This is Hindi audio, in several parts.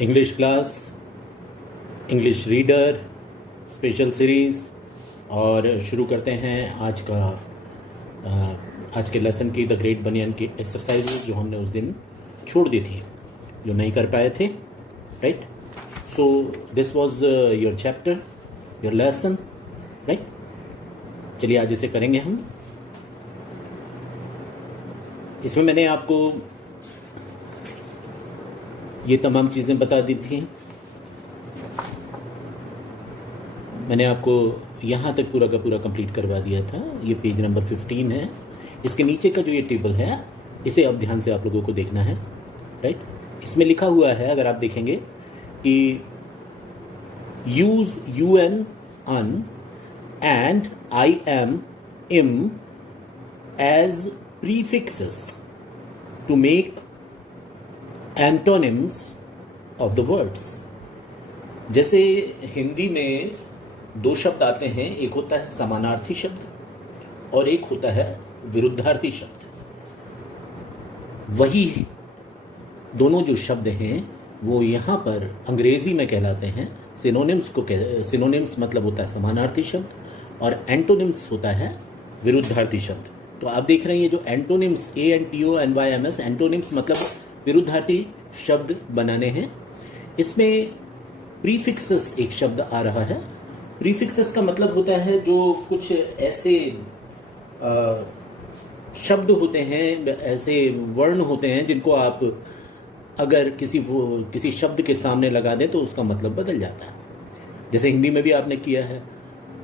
English class, English reader special series. और शुरू करते हैं आज के लेसन की द ग्रेट बनियन की एक्सरसाइजेज जो हमने उस दिन छोड़ दी थी, जो नहीं कर पाए थे। Right, so this was your chapter, your lesson. Right, चलिए आज इसे करेंगे हम। इसमें मैंने आपको ये तमाम चीज़ें बता दी थी। मैंने आपको यहाँ तक पूरा का पूरा कंप्लीट करवा दिया था। ये पेज नंबर 15 है। इसके नीचे का जो ये टेबल है, इसे अब ध्यान से आप लोगों को देखना है। राइट, इसमें लिखा हुआ है, अगर आप देखेंगे कि use UN un and IM IM as prefixes to make antonyms of the words। जैसे हिंदी में दो शब्द आते हैं, एक होता है समानार्थी शब्द और एक होता है विरुद्धार्थी शब्द। वही दोनों जो शब्द हैं वो यहाँ पर अंग्रेजी में कहलाते हैं सिनोनिम्स। सिनोनिम्स मतलब होता है समानार्थी शब्द और एंटोनिम्स होता है विरुद्धार्थी शब्द। तो आप देख रहे हैं ये जो एंटोनिम्स ANTONYMS, एंटोनिम्स मतलब विरुद्धार्थी शब्द बनाने हैं। इसमें प्रीफिक्सेस एक शब्द आ रहा है। प्रीफिक्सेस का मतलब होता है जो कुछ ऐसे शब्द होते हैं, ऐसे वर्ण होते हैं जिनको आप अगर किसी शब्द के सामने लगा दें तो उसका मतलब बदल जाता है। जैसे हिंदी में भी आपने किया है,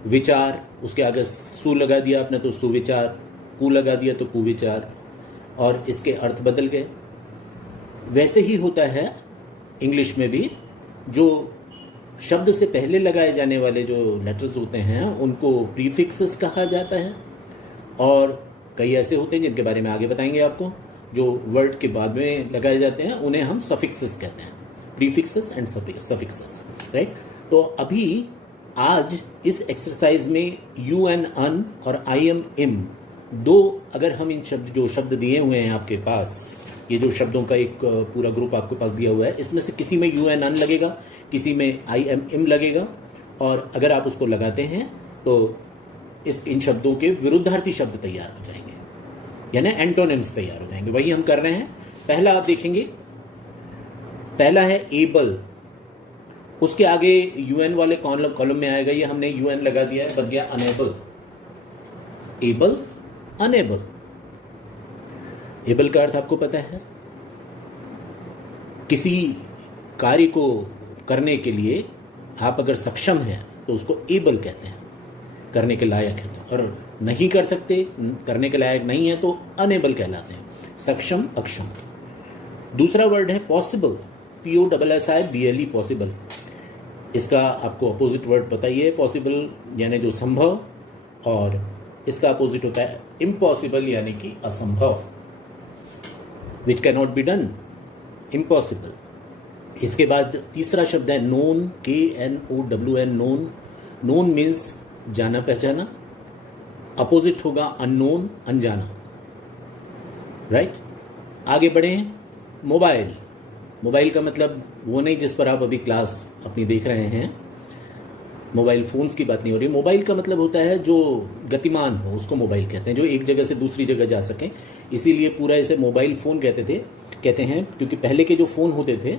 विचार, उसके आगे सु लगा दिया आपने तो सुविचार, कु लगा दिया तो कुविचार, और इसके अर्थ बदल गए। वैसे ही होता है इंग्लिश में भी, जो शब्द से पहले लगाए जाने वाले जो लेटर्स होते हैं उनको प्रीफिक्सेस कहा जाता है, और कई ऐसे होते हैं जिनके बारे में आगे बताएंगे आपको, जो वर्ड के बाद में लगाए जाते हैं उन्हें हम सफिक्सेस कहते हैं। Prefixes and suffixes. राइट, तो अभी आज इस एक्सरसाइज में UN अन और IM IM दो, अगर हम इन जो शब्द दिए हुए हैं आपके पास, ये जो शब्दों का एक पूरा ग्रुप आपके पास दिया हुआ है, इसमें से किसी में UN अन लगेगा, किसी में IM IM लगेगा, और अगर आप उसको लगाते हैं तो इन शब्दों के विरुद्धार्थी शब्द तैयार हो जाएंगे, यानी एंटोनिम्स तैयार हो जाएंगे। वही हम कर रहे हैं। पहला आप देखेंगे, पहला है एबल। उसके आगे UN वाले कॉलम में आएगा, ये हमने UN लगा दिया है, बन गया अनेबल। Able, enable. एबल का अर्थ आपको पता है, किसी कार्य को करने के लिए आप अगर सक्षम हैं तो उसको एबल कहते हैं, करने के लायक है तो, और नहीं कर सकते, करने के लायक नहीं है तो अनेबल कहलाते हैं, सक्षम, अक्षम। दूसरा वर्ड है पॉसिबल, POSSIBLE, पॉसिबल। इसका आपको अपोजिट वर्ड पता ही है, पॉसिबल यानी जो संभव, और इसका अपोजिट होता है इम्पॉसिबल यानी कि असंभव, which can not be done, impossible. इसके बाद तीसरा शब्द है known, KNOWN, known. Known means जाना पहचाना, अपोजिट होगा अननोन, अनजाना। राइट, आगे बढ़े। मोबाइल। मोबाइल का मतलब वो नहीं जिस पर आप अभी क्लास अपनी देख रहे हैं, मोबाइल फोन्स की बात नहीं हो रही। मोबाइल का मतलब होता है जो गतिमान हो, उसको मोबाइल कहते हैं, जो एक जगह से दूसरी जगह जा सके। इसीलिए पूरा इसे मोबाइल फ़ोन कहते हैं, क्योंकि पहले के जो फ़ोन होते थे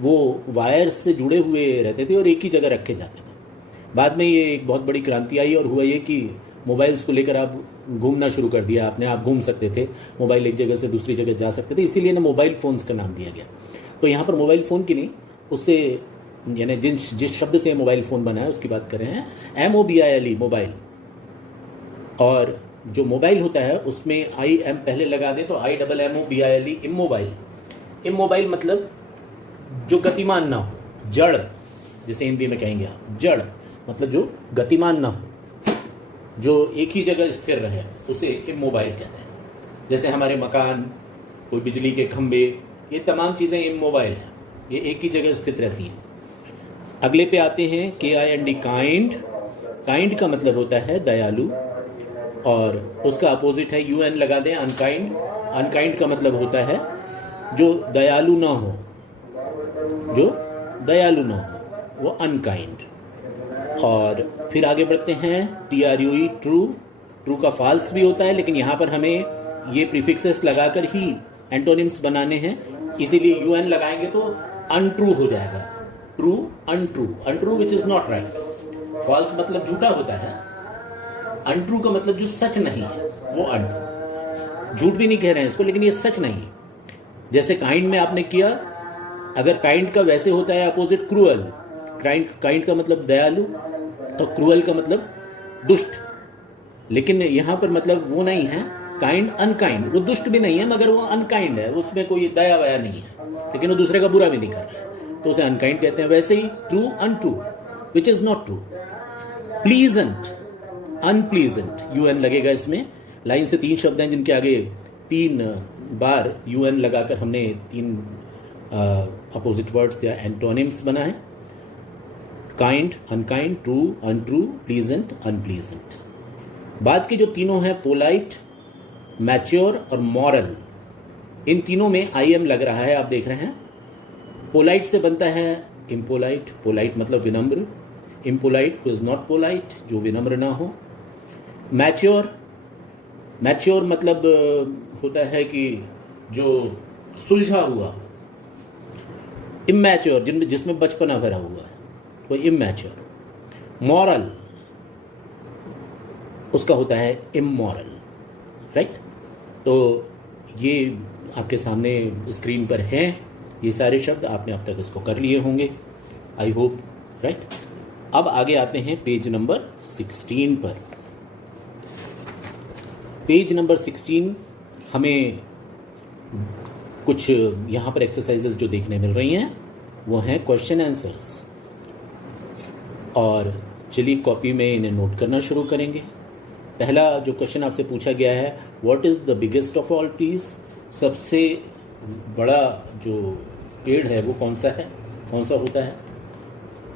वो वायर्स से जुड़े हुए रहते थे और एक ही जगह रखे जाते थे। बाद में ये एक बहुत बड़ी क्रांति आई और हुआ ये कि मोबाइल्स को लेकर आप घूमना शुरू कर दिया आपने, आप घूम सकते थे, मोबाइल एक जगह से दूसरी जगह जा सकते थे, इसीलिए ना मोबाइल फ़ोन्स का नाम दिया गया। तो यहाँ पर मोबाइल फ़ोन की नहीं, उससे यानी जिस शब्द से मोबाइल फ़ोन बना है उसकी बात कर रहे हैं, MOBILE, मोबाइल। और जो मोबाइल होता है उसमें IM पहले लगा दें तो IMMOBILE, इमोबाइल। इमोबाइल मतलब जो गतिमान ना हो, जड़, जिसे हिंदी में कहेंगे आप, जड़ मतलब जो गतिमान ना हो, जो एक ही जगह स्थिर रहे, उसे इमोबाइल कहते हैं। जैसे हमारे मकान, कोई बिजली के खंभे, ये तमाम चीज़ें इमोबाइल हैं, ये एक ही जगह स्थित रहती हैं। अगले पे आते हैं KIND, काइंड। काइंड का मतलब होता है दयालु, और उसका अपोजिट है UN लगा दें, अनकाइंड। अनकाइंड का मतलब होता है जो दयालु ना हो, जो दयालु ना हो, वो अनकाइंड। और फिर आगे बढ़ते हैं, TRUE ट्रू, ट्रू का फॉल्स भी होता है, लेकिन यहाँ पर हमें ये प्रीफिक्सेस लगाकर ही एंटोनिम्स बनाने हैं, इसीलिए UN लगाएंगे तो अनट्रू हो जाएगा। True, untrue, untrue which is not right. False मतलब झूठा होता है, अनट्रू का मतलब जो सच नहीं है वो अनट्रू। झूठ भी नहीं कह रहे हैं इसको, लेकिन ये सच नहीं है। जैसे काइंड में आपने किया, अगर काइंड का वैसे होता है अपोजिट क्रूअल, काइंड का मतलब दयालु, तो क्रूअल का मतलब दुष्ट। लेकिन यहां पर मतलब वो नहीं है, काइंड अनकाइंड, वो दुष्ट भी नहीं है मगर वो अनकाइंड है, उसमें कोई दया वया नहीं है, लेकिन वो दूसरे का बुरा भी नहीं कर रहा है, तो उसे अनकाइंड कहते हैं। वैसे ही true, untrue which is not true. Pleasant, unpleasant, UN लगेगा इसमें। लाइन से 3 शब्द हैं जिनके आगे 3 बार UN लगाकर हमने 3 अपोजिट वर्ड्स या एंटोनिम्स बनाए, kind, unkind, true, untrue, pleasant, unpleasant. बाद के जो तीनों हैं, पोलाइट, मैच्योर और मॉरल, इन तीनों में IM लग रहा है, आप देख रहे हैं। पोलाइट से बनता है इम्पोलाइट, पोलाइट मतलब विनम्र, impolite who is not polite, जो विनम्र ना हो। मैच्योर, मैच्योर मतलब होता है कि जो सुलझा हुआ। इमैच्योर, जिसमें बचपना भरा हुआ है, वो इमैच्योर। मॉरल, उसका होता है इमोरल, राइट। तो ये आपके सामने स्क्रीन पर है, ये सारे शब्द आपने अब तक इसको कर लिए होंगे, आई होप, राइट। अब आगे आते हैं पेज नंबर 16 पर। पेज नंबर 16 हमें कुछ यहाँ पर एक्सरसाइजेस जो देखने मिल रही हैं वो हैं क्वेश्चन आंसर्स, और चलिए कॉपी में इन्हें नोट करना शुरू करेंगे। पहला जो क्वेश्चन आपसे पूछा गया है, what is the biggest of all trees, सबसे बड़ा जो पेड़ है वो कौन सा है, कौन सा होता है।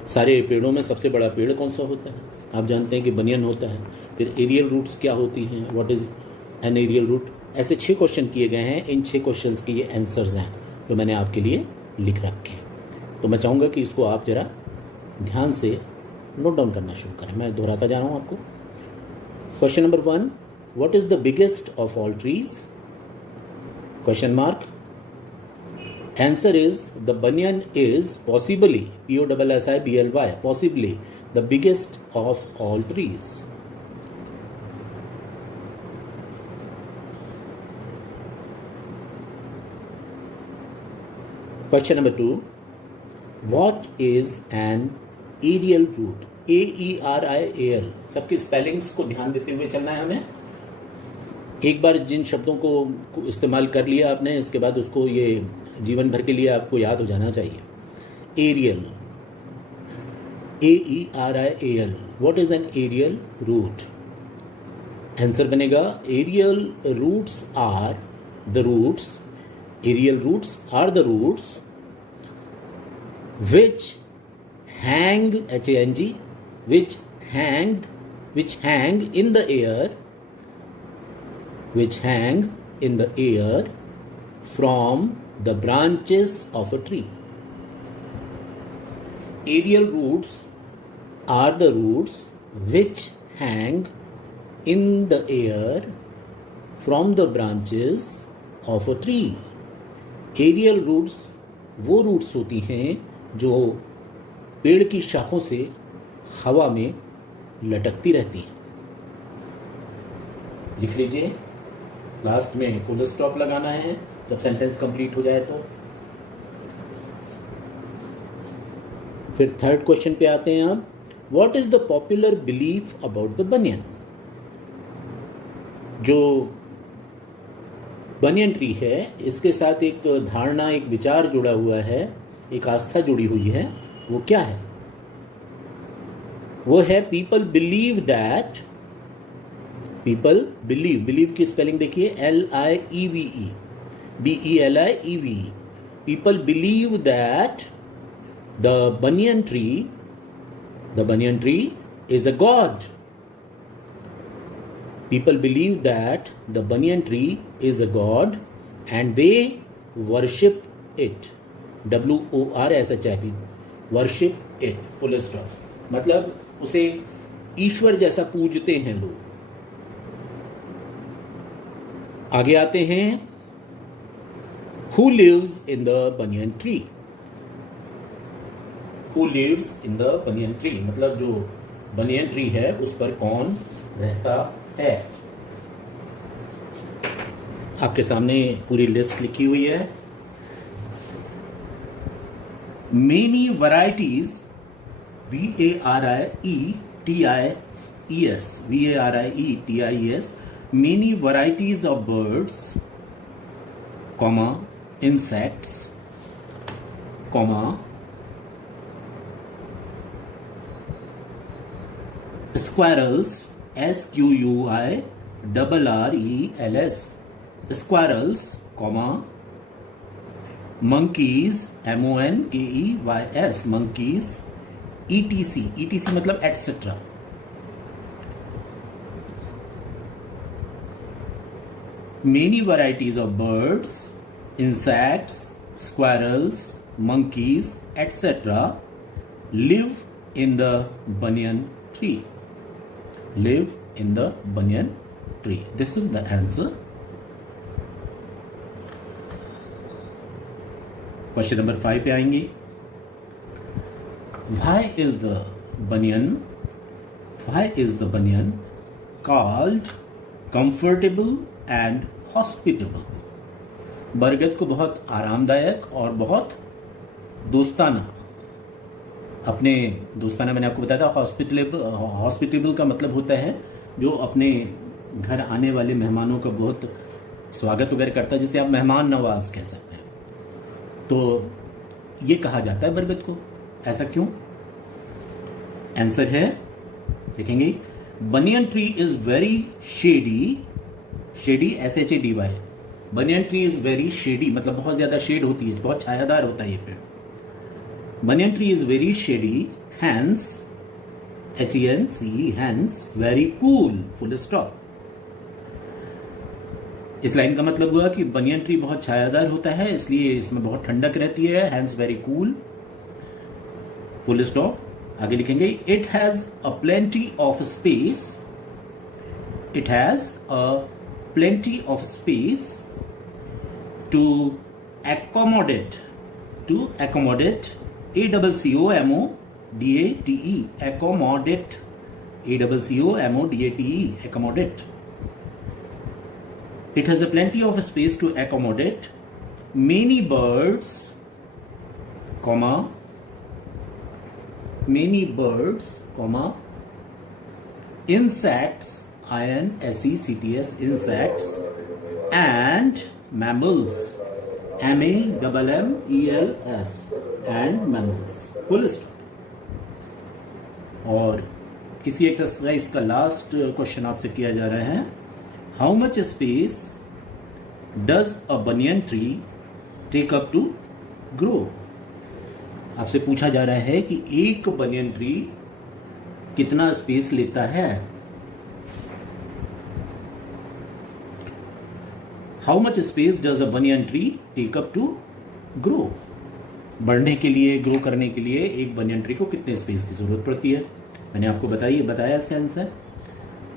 सारे पेड़ों में सबसे बड़ा पेड़ कौन सा होता है, आप जानते हैं कि बनियन होता है। फिर एरियल रूट्स क्या होती हैं, what is an aerial root. ऐसे 6 क्वेश्चन किए गए हैं, इन 6 क्वेश्चंस के ये आंसर्स हैं जो मैंने आपके लिए लिख रखे हैं। तो मैं चाहूँगा कि इसको आप जरा ध्यान से नोट डाउन करना शुरू करें। मैं दोहराता जा रहा हूँ आपको। Question number 1, what is the biggest of all trees, question mark. Answer is the banyan is possibly, POSSIBLY, possibly the biggest of all trees. Question number 2, what is an aerial root, AERIAL। सबकी स्पेलिंग्स को ध्यान देते हुए चलना है हमें। एक बार जिन शब्दों को इस्तेमाल कर लिया आपने, इसके बाद उसको ये जीवन भर के लिए आपको याद हो जाना चाहिए। Aerial, AERIAL, what is an aerial root. Answer बनेगा aerial roots are the roots, aerial roots are the roots which hang, HANG, which hang in the air, which hang in the air from the branches of a tree. Aerial roots are the roots which hang in the air from the branches of a tree. Aerial roots वो रूट्स होती हैं जो पेड़ की शाखों से हवा में लटकती रहती हैं। लिख लीजिए, लास्ट में फुल स्टॉप लगाना है जब सेंटेंस कंप्लीट हो जाए तो। फिर थर्ड क्वेश्चन पे आते हैं अब, what is the popular belief about the बनियन। जो बनियन ट्री है, इसके साथ एक धारणा, एक विचार जुड़ा हुआ है, एक आस्था जुड़ी हुई है। वो क्या है? वो है people believe that, people believe, believe की स्पेलिंग देखिए LIEVE, BELIEVE। People believe that the banyan tree is a God. People believe that the banyan tree is a god and they worship it, WORSHIP, worship it, full stop. मतलब उसे ईश्वर जैसा पूजते हैं लोग। आगे आते हैं, who lives in the banyan tree. Who lives in the banyan tree मतलब जो बनियन ट्री है उस पर कौन रहता है। आपके सामने पूरी लिस्ट लिखी हुई है। Many varieties, VARIETIES, VARIETIES, many varieties of birds, comma, insects, comma, squirrels, SQUIRRELS, squirrels, comma, monkeys, MONKEYS, monkeys, etc मतलब etcetera. Many varieties of birds, insects, squirrels, monkeys, etc. live in the banyan tree. Live in the banyan tree. This is the answer. Question number 5 पे आएंगे। Why is the banyan called comfortable and hospitable? बरगद को बहुत आरामदायक और बहुत दोस्ताना, अपने दोस्ताना मैंने आपको बताया था। हॉस्पिटेबल का मतलब होता है जो अपने घर आने वाले मेहमानों का बहुत स्वागत वगैरह करता है, जिसे आप मेहमान नवाज कह सकते हैं। तो ये कहा जाता है बरगद को। ऐसा क्यों? आंसर है, देखेंगे, बनियन tree is very shady, SHADY। Banyan tree is very shady मतलब बहुत ज्यादा शेड होती है, बहुत छायादार होता है ये पेड़। Banyan tree is very shady, hence, HENCE, hence very cool, full stop. इस लाइन का मतलब हुआ कि बनियन ट्री बहुत छायादार होता है, इसलिए इसमें बहुत ठंडक रहती है, hence very cool, full stop. आगे लिखेंगे, it has a plenty of space, it has a plenty of space to accommodate accommodate, accommodate, accommodate. It has a plenty of space to accommodate many birds, comma, insects, INSECTS, insects, and mammals, MAMMELS, and mammals, full stop। और इसी एक्सरसाइज का लास्ट क्वेश्चन आपसे किया जा रहा है, how much space does a banyan tree take up to grow. आपसे पूछा जा रहा है कि एक बनियन ट्री कितना स्पेस लेता है। How much space does a banyan tree take up to grow. बढ़ने के लिए, ग्रो करने के लिए एक बनियन ट्री को कितने स्पेस की जरूरत पड़ती है। मैंने आपको बताया इसका answer.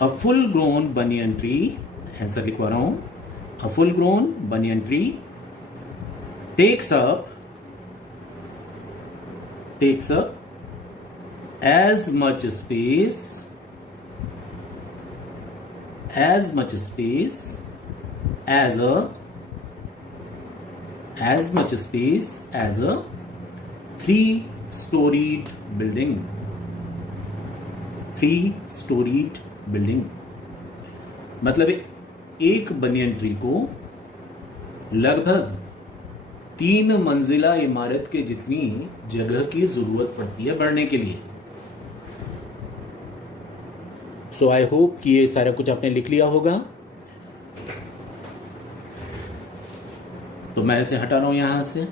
A full grown banyan tree, answer लिखवा रहा हूं, a full grown banyan tree takes up as much space as a 3-storied building, 3-storied building। मतलब एक बनियन ट्री को लगभग 3 मंजिला इमारत के जितनी जगह की जरूरत पड़ती है बढ़ने के लिए। सो आई होप कि ये सारा कुछ आपने लिख लिया होगा। तो मैं इसे हटा रहा हूं यहां से।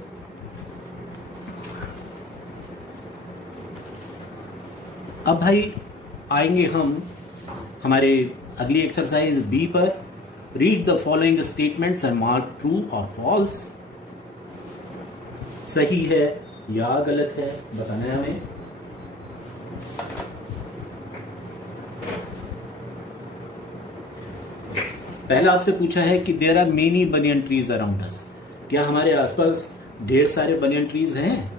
अब भाई आएंगे हम हमारे अगली एक्सरसाइज बी पर। Read the following statements and mark true और फॉल्स। सही है या गलत है, बताना है हमें। पहला आपसे पूछा है कि there are many banyan trees around us, क्या हमारे आसपास ढेर सारे बनियन ट्रीज हैं?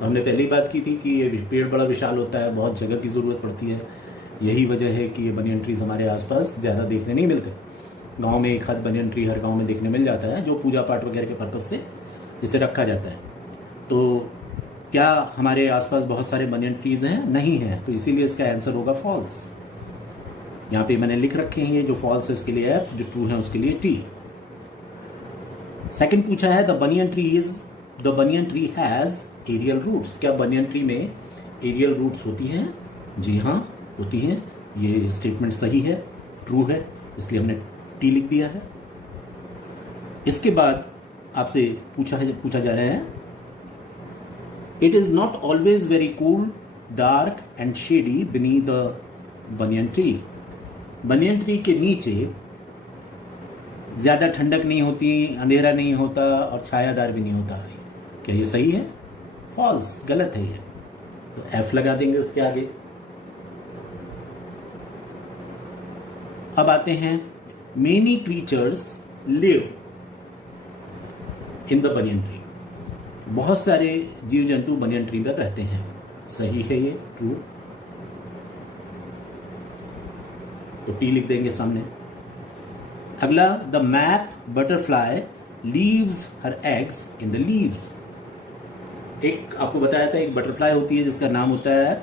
हमने पहली बात की थी कि ये पेड़ बड़ा विशाल होता है, बहुत जगह की ज़रूरत पड़ती है, यही वजह है कि ये बनियन ट्रीज हमारे आसपास ज़्यादा देखने नहीं मिलते। गांव में एक हाथ बनियन ट्री हर गांव में देखने मिल जाता है, जो पूजा पाठ वगैरह के पर्पज़ से जिसे रखा जाता है। तो क्या हमारे आसपास बहुत सारे बनियन ट्रीज हैं? नहीं है, तो इसीलिए इसका आंसर होगा फॉल्स। यहाँ पे मैंने लिख रखे हैं, जो फॉल्स है उसके लिए एफ, जो ट्रू है उसके लिए टी। सेकंड पूछा है the banyan tree has aerial roots, क्या बनियन ट्री में एरियल रूट्स होती हैं? जी हाँ, होती हैं। ये स्टेटमेंट सही है, ट्रू है, इसलिए हमने टी लिख दिया है। इसके बाद आपसे पूछा जा रहा है it is not always very cool, dark and shady beneath the banyan tree, banyan tree के नीचे ज्यादा ठंडक नहीं होती, अंधेरा नहीं होता और छायादार भी नहीं होता। क्या ये सही है? फॉल्स, गलत है ये, तो एफ लगा देंगे उसके आगे। अब आते हैं many creatures live in the banyan tree, बहुत सारे जीव जंतु बनियन ट्री पर रहते हैं। सही है ये, ट्रू, तो टी लिख देंगे सामने। अगला the map butterfly leaves her eggs in the leaves, एक आपको बताया था एक बटरफ्लाई होती है जिसका नाम होता है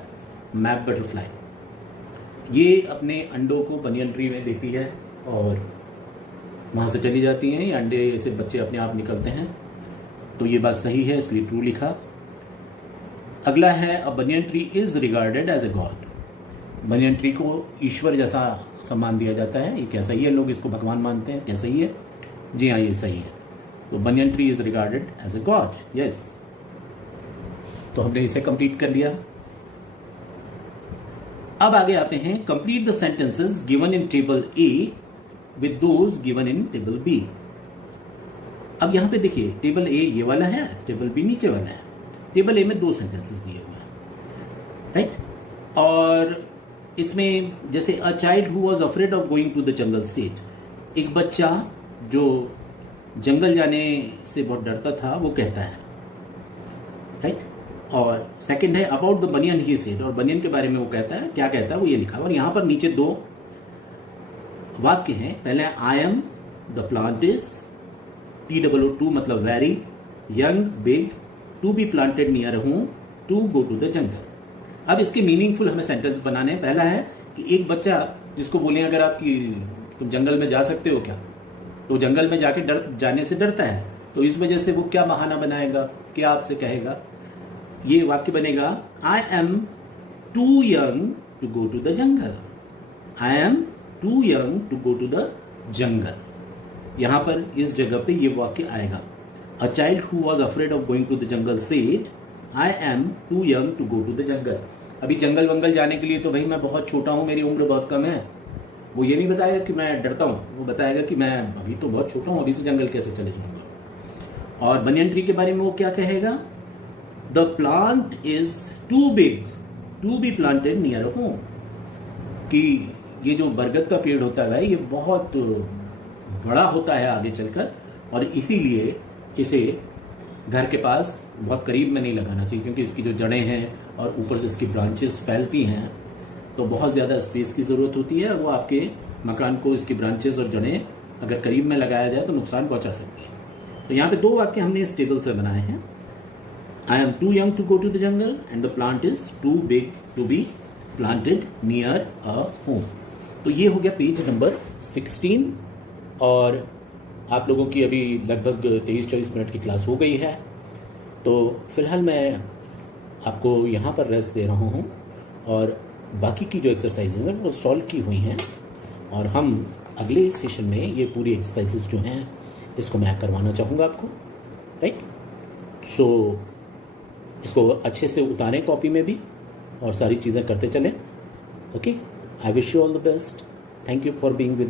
मैप बटरफ्लाई, ये अपने अंडों को बनियन ट्री में देती है और वहां से चली जाती हैं, ये अंडे से बच्चे अपने आप निकलते हैं, तो ये बात सही है, इसलिए ट्रू लिखा। अगला है a banyan tree is regarded as a god, banyan tree को ईश्वर जैसा सम्मान दिया जाता है, ये क्या सही है? लोग इसको भगवान मानते हैं, क्या सही है? जी हाँ, ये सही है, तो banyan tree is regarded as a god, yes. तो हमने इसे कंप्लीट कर लिया। अब आगे आते हैं complete the sentences given in table A with those given in table B. अब यहां पे देखिए, टेबल ए ये वाला है, टेबल बी नीचे वाला है। टेबल ए में 2 सेंटेंसेस दिए हुए हैं, राइट, और इसमें जैसे a child who was afraid of going to the jungle said, एक बच्चा जो जंगल जाने से बहुत डरता था वो कहता है, राइट। और सेकंड है about the banyan he said, और बनियन के बारे में वो कहता है, क्या कहता है वो ये लिखा। और यहां पर नीचे 2 वाक्य हैं, पहले I am the plant is TOO मतलब very, young big, to be planted near हूं, to go to the jungle. अब इसके मीनिंगफुल हमें सेंटेंस बनाने हैं। पहला है कि एक बच्चा जिसको बोले अगर आप कि तुम जंगल में जा सकते हो क्या, तो जंगल में जाके जाने से डरता है, तो इस वजह से वो क्या बहाना बनाएगा, क्या आपसे कहेगा? ये वाक्य बनेगा I am too young to go to the jungle, I am too young to go to the jungle. यहां पर इस जगह पे ये वाक्य आएगा। A child who was afraid of going to the jungle said I am too young to go to the jungle. अभी जंगल वंगल जाने के लिए तो भाई मैं बहुत छोटा हूं, मेरी उम्र बहुत कम है, वो ये नहीं बताएगा कि मैं डरता हूं, वो बताएगा कि मैं अभी तो बहुत छोटा हूं, अभी से जंगल कैसे चले जाऊंगा। और बनियन ट्री के बारे में वो क्या कहेगा? The plant is too big to be planted near home, कि ये जो बरगद का पेड़ होता है ये बहुत बड़ा होता है आगे चलकर, और इसीलिए इसे घर के पास बहुत करीब में नहीं लगाना चाहिए, क्योंकि इसकी जो जड़ें हैं और ऊपर से इसकी ब्रांचेस फैलती हैं, तो बहुत ज़्यादा स्पेस की ज़रूरत होती है, और वो आपके मकान को इसकी ब्रांचेस और जड़ें अगर करीब में लगाया जाए तो नुकसान पहुंचा सकती है। तो यहाँ पे 2 वाक्य हमने इस टेबल से बनाए हैं। I am too young to go to the jungle and the plant is too big to be planted near a home. तो ये हो गया पेज नंबर 16, और आप लोगों की अभी लगभग 23-24 मिनट की क्लास हो गई है। तो फिलहाल मैं आपको यहाँ पर रेस्ट दे रहा हूँ, और बाकी की जो एक्सरसाइजेज हैं वो सॉल्व की हुई हैं, और हम अगले सेशन में ये पूरी एक्सरसाइजेज जो हैं इसको मैं करवाना चाहूँगा आपको, राइट। सो इसको अच्छे से उतारें कॉपी में भी, और सारी चीज़ें करते चलें। Okay, I wish you all the best. Thank you for being with